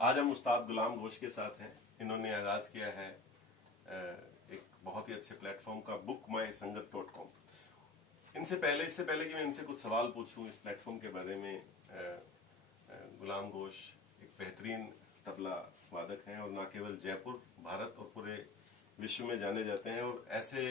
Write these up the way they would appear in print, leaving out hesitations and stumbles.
आज हम उस्ताद गुलाम घोष के साथ हैं। इन्होंने आगाज किया है एक बहुत ही अच्छे प्लेटफॉर्म का bookmysangat.com। इससे पहले कि मैं इनसे कुछ सवाल पूछूं इस प्लेटफॉर्म के बारे में, गुलाम घोष एक बेहतरीन तबला वादक हैं और न केवल जयपुर, भारत और पूरे विश्व में जाने जाते हैं। और ऐसे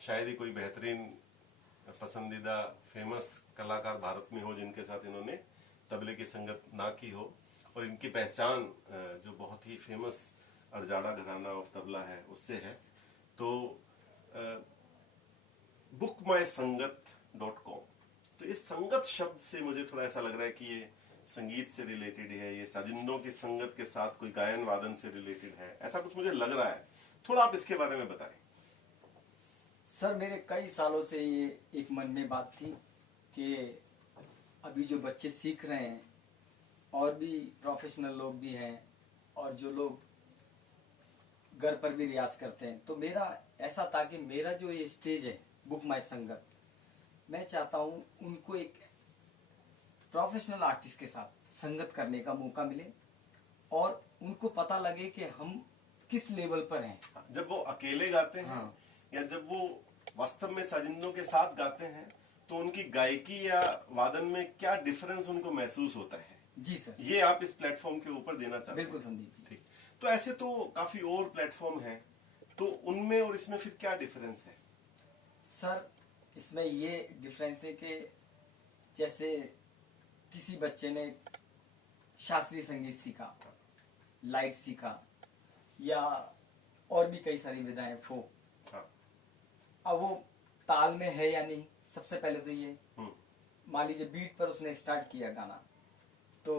शायद ही कोई बेहतरीन पसंदीदा फेमस कलाकार भारत में हो जिनके साथ इन्होंने तबले की संगत ना की हो। और इनकी पहचान जो बहुत ही फेमस अरजाड़ा घराना ऑफ तबला है उससे है। तो bookmysangat.com, तो इस संगत शब्द से मुझे थोड़ा ऐसा लग रहा है कि ये संगीत से रिलेटेड है, ये साजिंदों की संगत के साथ कोई गायन वादन से रिलेटेड है, ऐसा कुछ मुझे लग रहा है। थोड़ा आप इसके बारे में बताएं। सर, मेरे कई सालों से ये एक मन में बात थी कि अभी जो बच्चे सीख रहे हैं और भी प्रोफेशनल लोग भी हैं और जो लोग घर पर भी रियाज करते हैं, तो मेरा ऐसा था कि मेरा जो ये स्टेज है बुक माई संगत, मैं चाहता हूँ उनको एक प्रोफेशनल आर्टिस्ट के साथ संगत करने का मौका मिले और उनको पता लगे कि हम किस लेवल पर हैं। जब वो अकेले गाते हैं, हाँ, या जब वो वास्तव में साजिंदों के साथ गाते हैं तो उनकी गायकी या वादन में क्या डिफरेंस उनको महसूस होता है। जी सर, ये आप इस प्लेटफॉर्म के ऊपर देना चाहते हैं। बिल्कुल संदीप। ठीक, तो ऐसे तो काफी और प्लेटफॉर्म हैं, तो उनमें और इसमें फिर क्या डिफरेंस है? सर, इसमें ये डिफरेंस है कि जैसे किसी बच्चे ने शास्त्रीय संगीत सीखा, लाइट सीखा या और भी कई सारी विधाएं, फोक, हाँ, अब वो ताल में है या नहीं, सबसे पहले तो ये मान लीजिए बीट पर उसने स्टार्ट किया गाना, तो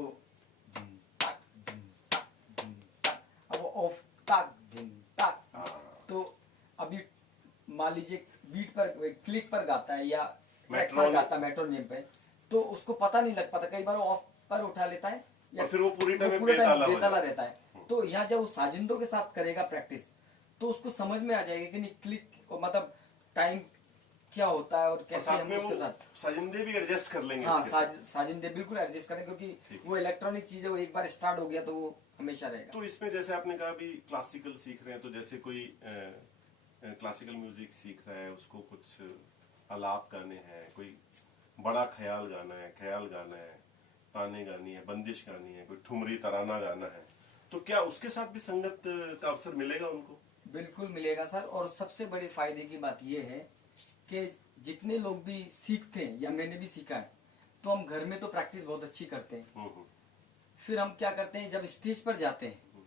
अब वो ऑफ ताक धिन ताक, तो अभी मान लीजिए बीट पर क्लिक पर गाता है या ट्रैक पर गाता है मेट्रोनोम पे, तो उसको पता नहीं लग पाता, कई बार ऑफ पर उठा लेता है या फिर वो पूरी टाइम बेताला रहता है। तो यहाँ जब वो साजिंदों के साथ करेगा प्रैक्टिस तो उसको समझ में आ जाएगा कि नहीं क्लिक मतलब टाइम क्या होता है और कैसे हम उसके साथ साजिंदे भी एडजस्ट कर लेंगे। हाँ, साजिंदे बिल्कुल एडजस्ट करें, क्योंकि वो इलेक्ट्रॉनिक चीज है, वो एक बार स्टार्ट हो गया तो वो हमेशा रहेगा। तो इसमें जैसे आपने कहा भी क्लासिकल सीख रहे हैं, तो जैसे कोई क्लासिकल म्यूजिक सीख रहा है, उसको कुछ आलाप गाने हैं, कोई बड़ा ख्याल गाना है, ख्याल गाना है, ताने गानी है, बंदिश गानी है, कोई ठुमरी तराना गाना है, तो क्या उसके साथ भी संगत का अवसर मिलेगा उनको? बिल्कुल मिलेगा सर। और सबसे बड़ी फायदे की बात यह है कि जितने लोग भी सीखते हैं या मैंने भी सीखा है, तो हम घर में तो प्रैक्टिस बहुत अच्छी करते हैं, फिर हम क्या करते हैं जब स्टेज पर जाते हैं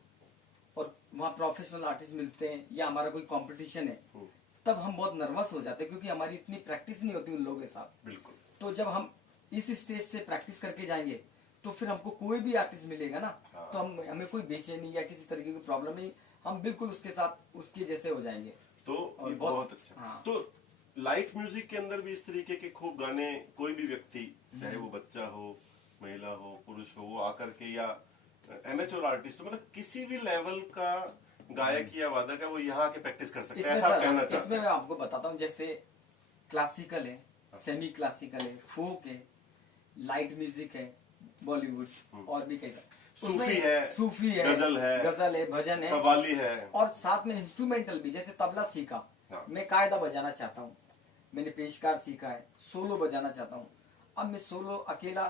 और वहाँ प्रोफेशनल आर्टिस्ट मिलते हैं या हमारा कोई कंपटीशन है, तब हम बहुत नर्वस हो जाते हैं क्योंकि हमारी इतनी प्रैक्टिस नहीं होती उन लोगों के साथ। बिल्कुल। तो जब हम इस स्टेज से प्रैक्टिस करके जाएंगे तो फिर हमको कोई भी आर्टिस्ट मिलेगा ना, तो हमें कोई बेचैनी या किसी तरीके की प्रॉब्लम नहीं, हम बिल्कुल उसके साथ उसके जैसे हो जाएंगे। तो और बहुत अच्छा। हाँ। तो लाइट म्यूजिक के अंदर भी इस तरीके के खूब गाने कोई भी व्यक्ति, चाहे वो बच्चा हो, महिला हो, पुरुष हो, वो आकर के, या एमेच्योर आर्टिस्ट हो, मतलब किसी भी लेवल का गायक या वादक है, वो यहाँ आके प्रैक्टिस कर सकते हैं, ऐसा आप कहना चाहते हैं? इसमें मैं आपको बताता हूँ, जैसे क्लासिकल है, सेमी क्लासिकल है, फोक है, लाइट म्यूजिक है, बॉलीवुड और भी कई, सूफी है, गजल है, भजन है, कव्वाली है, और साथ में इंस्ट्रूमेंटल भी। जैसे तबला सीखा, मैं कायदा बजाना चाहता हूँ, मैंने पेशकार सीखा है, सोलो बजाना चाहता हूँ। अब मैं सोलो अकेला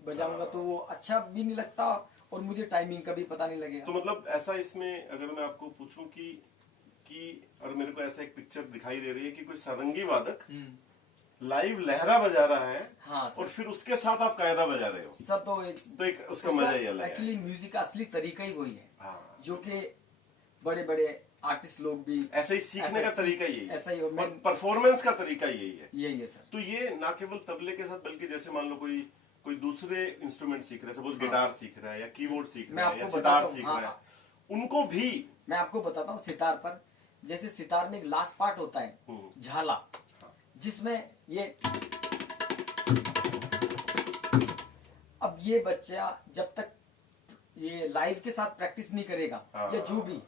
बजाऊंगा तो वो अच्छा भी नहीं लगता और मुझे टाइमिंग का भी पता नहीं लगेगा। तो मतलब ऐसा, इसमें अगर मैं आपको पूछूं कि और मेरे को ऐसा एक पिक्चर दिखाई दे रही है कि कोई सारंगी वादक लाइव लहरा बजा रहा है, हाँ, और फिर उसके साथ आप कायदा बजा रहे हो, सब तो एक उसका मजा ही अलग है। एक्चुअली म्यूजिक का असली तरीका ही वही है, हाँ, जो कि बड़े बड़े आर्टिस्ट लोग भी ऐसे ही सीखने का तरीका यही है, ऐसा ही, और परफॉर्मेंस का तरीका यही है सर। तो ये ना केवल तबले के साथ, बल्कि जैसे मान लो कोई दूसरे इंस्ट्रूमेंट सीख रहा है, सपोज गिटार सीख रहा है या कीबोर्ड सीख रहा है या सितार सीख रहा है, उनको भी मैं आपको बताता हूँ। सितार पर, जैसे सितार में एक लास्ट पार्ट होता है झाला, जिसमें ये, अब ये बच्चा जब तक ये लाइव के साथ प्रैक्टिस नहीं करेगा, या जो भी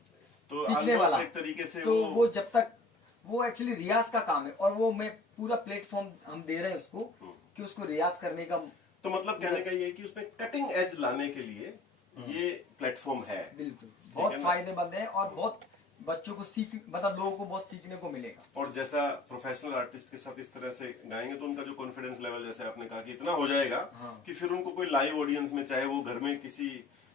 तो सीखने वाला, एक तरीके से तो वो जब तक, वो एक्चुअली रियाज का काम है, और वो मैं पूरा प्लेटफॉर्म हम दे रहे हैं उसको कि उसको रियाज करने का। तो मतलब कहने का ये है कि उसमें कटिंग एज लाने के लिए ये प्लेटफॉर्म प्लेटफॉर्म है। बिल्कुल बहुत ना? फायदेमंद है और बहुत बच्चों को मतलब लोगों को बहुत सीखने को मिलेगा। और जैसा प्रोफेशनल आर्टिस्ट के साथ इस तरह से गाएंगे तो उनका जो कॉन्फिडेंस लेवल, जैसे आपने कहा कि इतना हो जाएगा कि फिर उनको कोई लाइव ऑडियंस में, चाहे वो घर में किसी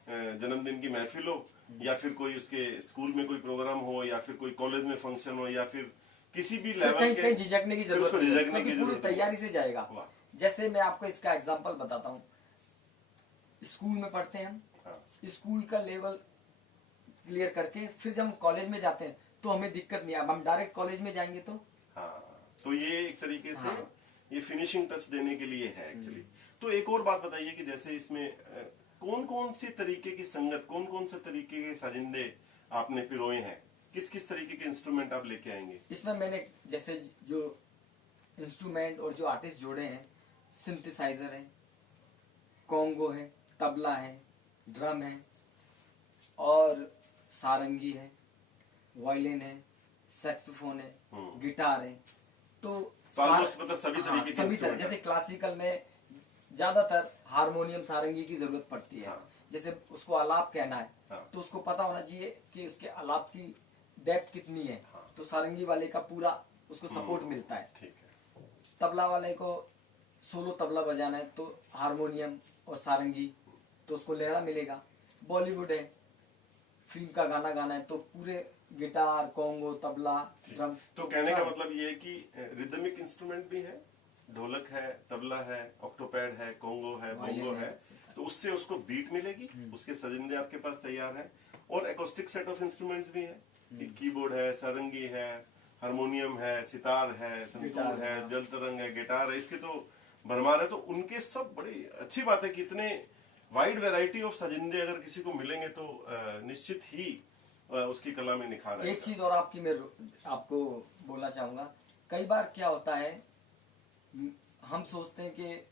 जन्मदिन की महफिल हो या फिर कोई उसके स्कूल में कोई प्रोग्राम हो या फिर कोई कॉलेज में फंक्शन हो या फिर किसी भी लेवल कहीं के, कहीं झिझकने की जरूरत नहीं है, क्योंकि पूरी तैयारी से जाएगा। वाह। जैसे मैं आपको इसका एग्जांपल बताता हूँ, स्कूल में पढ़ते हैं हम, हाँ। स्कूल का लेवल क्लियर करके फिर जब हम कॉलेज में जाते हैं तो हमें दिक्कत नहीं है। अब हम डायरेक्ट कॉलेज में जाएंगे तो हाँ, तो ये एक तरीके से हाँ। ये फिनिशिंग टच देने के लिए है एक्चुअली। तो एक और बात बताइए कि जैसे इसमें कौन कौन से तरीके की संगत, कौन कौन से तरीके के साजिंदे आपने पिरोए हैं, किस किस तरीके के इंस्ट्रूमेंट आप लेके आएंगे? इसमें मैंने जैसे जो इंस्ट्रूमेंट और जो आर्टिस्ट जोड़े हैं, सिंथेसाइजर है, कॉन्गो है, तबला है, ड्रम है और सारंगी है, वायलिन है, सैक्सोफोन है, गिटार है। तो ऑलमोस्ट मतलब सभी तरीके के सभी तरह, इंस्ट्रूमेंट जैसे क्लासिकल में ज्यादातर हारमोनियम सारंगी की जरूरत पड़ती है। हाँ। जैसे उसको आलाप कहना है हाँ। तो उसको पता होना चाहिए कि उसके आलाप की डेप्थ कितनी है। हाँ। तो सारंगी वाले का पूरा उसको सपोर्ट मिलता है। ठीक है। तबला वाले को सोलो तबला बजाना है तो हारमोनियम और सारंगी, तो उसको लहरा मिलेगा। बॉलीवुड है, फिल्म का गाना गाना है तो पूरे गिटार, कॉन्गो, तबला, ड्रम। तो कहने का मतलब ये है कि रिदमिक इंस्ट्रूमेंट भी है, ढोलक है, तबला है, ऑक्टोपैड है, कॉन्गो है, बोंगो है, तो उससे उसको बीट मिलेगी, उसके सजिंदे आपके पास तैयार है। और एकॉस्टिक सेट ऑफ इंस्ट्रूमेंट्स भी है, कीबोर्ड है, सारंगी है, हारमोनियम है, सितार है, संतूर है, जल तरंग है, गिटार है, इसके तो भरमार है। तो उनके सब बड़ी अच्छी बात है कि इतने वाइड वैरायटी ऑफ सजिंदे अगर किसी को मिलेंगे तो निश्चित ही उसकी कला में निखार आएगा। एक चीज और आपकी मैं आपको बोलना चाहूंगा, कई बार क्या होता है, हम सोचते हैं कि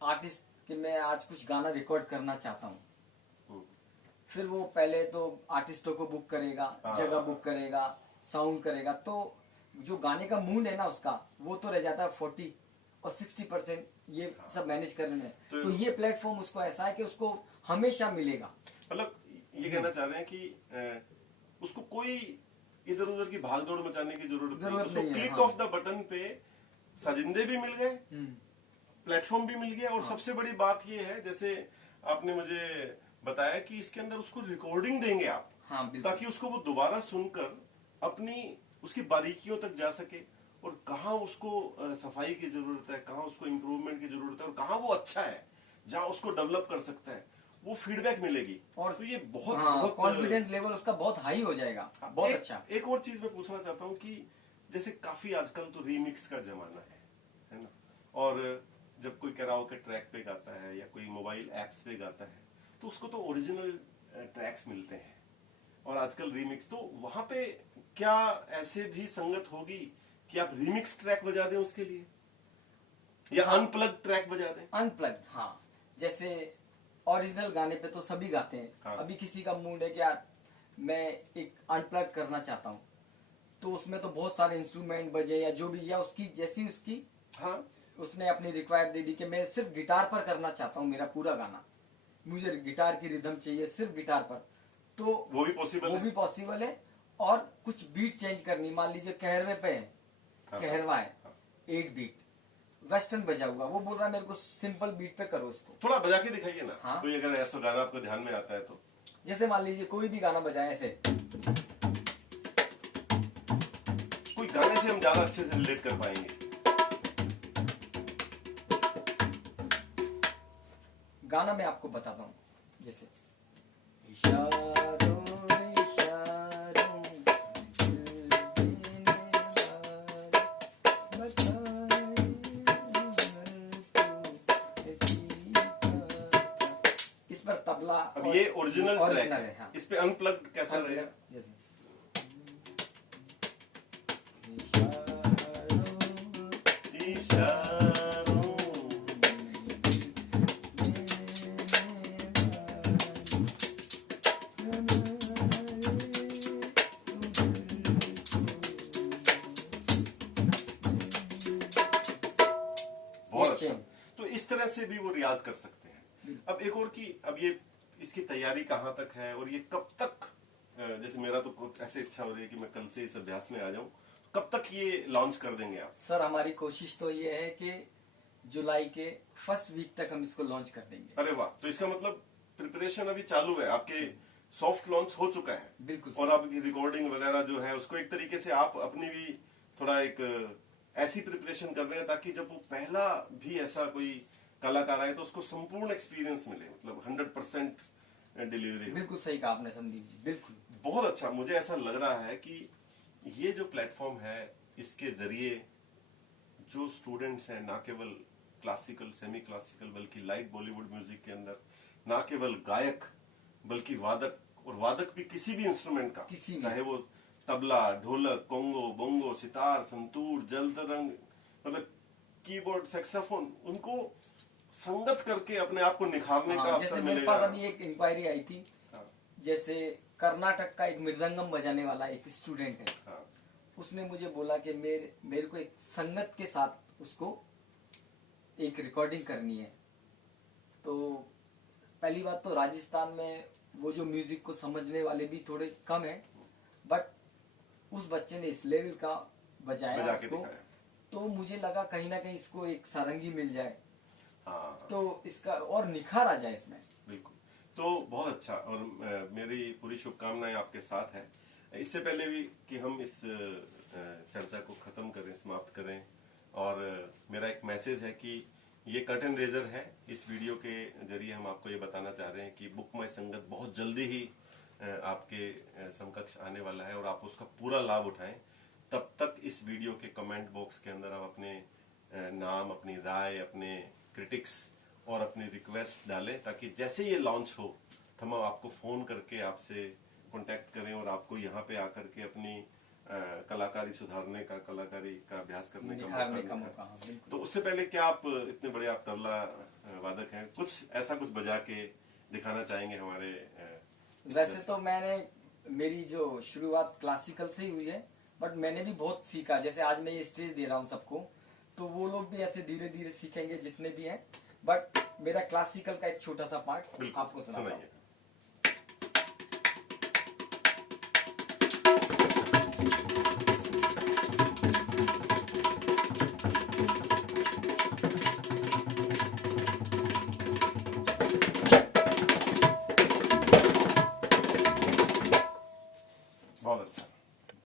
आर्टिस्ट कि मैं आज कुछ गाना रिकॉर्ड करना चाहता हूँ, फिर वो पहले तो आर्टिस्टों को बुक करेगा, जगह बुक करेगा, साउंड करेगा, तो जो गाने का मूड है ना उसका, वो तो रह जाता है 40 और 60% ये सब मैनेज करने में। तो ये प्लेटफॉर्म उसको ऐसा है कि उसको हमेशा मिलेगा। मतलब ये कहना चाह रहे हैं कि उसको कोई इधर उधर की भागदौड़ मचाने की जरूरत नहीं है। उसको क्लिक ऑफ द बटन पे सजिंदे भी मिल गए, प्लेटफॉर्म भी मिल गया, और सबसे बड़ी बात ये है, जैसे आपने मुझे बताया कि इसके अंदर उसको रिकॉर्डिंग देंगे आप, ताकि उसको वो दोबारा सुनकर अपनी उसकी बारीकियों तक जा सके, और कहाँ उसको सफाई की जरूरत है, कहाँ उसको इम्प्रूवमेंट की जरूरत है, और कहाँ वो अच्छा है, जहाँ उसको डेवलप कर सकता है, वो फीडबैक मिलेगी। और तो ये बहुत कॉन्फिडेंस लेवल उसका बहुत हाई हो जाएगा। बहुत अच्छा। एक और चीज मैं पूछना चाहता हूँ कि जैसे काफी आजकल तो रीमिक्स का जमाना है ना, और जब कोई कैराओके ट्रैक पे गाता है या कोई मोबाइल एप्स पे गाता है तो उसको तो ओरिजिनल ट्रैक्स मिलते हैं, और आजकल रीमिक्स, तो वहां पे क्या ऐसे भी संगत होगी कि आप रीमिक्स ट्रैक बजा दें उसके लिए, या अनप्लग ट्रैक बजा दें? अनप्लग, हाँ। जैसे ओरिजिनल गाने पे तो सभी गाते हैं। हाँ। अभी किसी का मूड है कि यार मैं एक अनप्लग करना चाहता हूँ, तो उसमें तो बहुत सारे इंस्ट्रूमेंट बजे या जो भी, या उसकी जैसी उसकी, हाँ, उसने अपनी रिक्वायर्ड दे दी कि मैं सिर्फ गिटार पर करना चाहता हूँ मेरा पूरा गाना, मुझे गिटार की रिदम चाहिए सिर्फ गिटार पर, तो वो भी पॉसिबल है। और कुछ बीट चेंज करनी, मान लीजिए कहरवे पे है, कहरवा है, 8 बीट वेस्टर्न बजा हुआ, वो बोल रहा है मेरे को सिंपल बीट पे करो इसको, थोड़ा बजा के दिखाइए ना। हाँ? कोई अगर ऐसा गाना आपको ध्यान में आता है तो, जैसे मान लीजिए कोई भी गाना बजाए ऐसे, कोई गाने से हम ज्यादा अच्छे से रिलेट कर पाएंगे। गाना मैं आपको बताता हूँ, जैसे इशारों इशारों इस पर तबला, अब ये ओरिजिनल ट्रैक है, हाँ। इस पे अनप्लग्ड कैसा रहेगा? बहुत अच्छा। तो इस तरह से भी वो रियाज कर सकते हैं। अब एक और की, अब ये इसकी तैयारी कहाँ तक है और ये कब तक जैसे मेरा तो कुछ ऐसी इच्छा हो रही है कि मैं कल से इस अभ्यास में आ जाऊं, कब तक ये लॉन्च कर देंगे आप? सर हमारी कोशिश तो ये है कि जुलाई के फर्स्ट वीक तक हम इसको लॉन्च कर देंगे। अरे वाह, तो इसका मतलब प्रिपरेशन अभी चालू है, आपके सॉफ्ट लॉन्च हो चुका है। बिल्कुल और आपकी रिकॉर्डिंग वगैरह जो है उसको एक तरीके से आप अपनी भी थोड़ा एक ऐसी प्रिपरेशन कर रहे हैं ताकि जब वो पहला भी ऐसा कोई कलाकार आए तो उसको संपूर्ण एक्सपीरियंस मिले, मतलब 100% डिलीवरी। बिल्कुल सही कहा आपने संदीप जी, बिल्कुल। बहुत अच्छा, मुझे ऐसा लग रहा है कि ये जो प्लेटफॉर्म है इसके जरिए जो स्टूडेंट्स हैं, ना केवल क्लासिकल सेमी क्लासिकल बल्कि लाइट बॉलीवुड म्यूजिक के अंदर ना केवल गायक बल्कि वादक, और वादक भी किसी भी इंस्ट्रूमेंट का, चाहे वो तबला, ढोलक, कोंगो, बोंगो, सितार, संतूर, जल तरंग, मतलब कीबोर्ड, सैक्सोफोन, उनको संगत करके अपने आप को निखारने का अवसर जैसे मिलेगा। मेरे पास अभी एक इंक्वायरी आई थी, जैसे कर्नाटक का एक मृदंगम बजाने वाला एक स्टूडेंट है, उसने मुझे बोला कि मेरे को एक संगत के साथ उसको एक रिकॉर्डिंग करनी है। तो पहली बात तो राजस्थान में वो जो म्यूजिक को समझने वाले भी थोड़े कम है, बट उस बच्चे ने इस लेवल का बजाया उसको, तो मुझे लगा कहीं ना कहीं इसको एक सारंगी मिल जाए, तो इसका और निखार आ जाए इसमें। बिल्कुल, तो बहुत अच्छा, और मेरी पूरी शुभकामनाएं आपके साथ है। इससे पहले भी कि हम इस चर्चा को खत्म करें, समाप्त करें, और मेरा एक मैसेज है कि ये कर्टन रेजर है। इस वीडियो के जरिए हम आपको ये बताना चाह रहे हैं कि बुक माई संगत बहुत जल्दी ही आपके समकक्ष आने वाला है और आप उसका पूरा लाभ उठाएं। तब तक इस वीडियो के कमेंट बॉक्स के अंदर आप अपने नाम, अपनी राय, अपने क्रिटिक्स और अपनी रिक्वेस्ट डालें, ताकि जैसे ये लॉन्च हो हम आपको फोन करके आपसे कांटेक्ट करें और आपको यहाँ पे आकर के अपनी कलाकारी सुधारने का, कलाकारी का अभ्यास करने का मौका। तो उससे पहले क्या आप इतने बड़े आप तबला वादक हैं, कुछ ऐसा कुछ बजा के दिखाना चाहेंगे हमारे? वैसे तो मेरी जो शुरुआत क्लासिकल से ही हुई है, बट मैंने भी बहुत सीखा। जैसे आज मैं ये स्टेज दे रहा हूँ सबको, तो वो लोग भी ऐसे धीरे धीरे सीखेंगे जितने भी हैं, बट मेरा क्लासिकल का एक छोटा सा पार्ट आपको सुनाइए।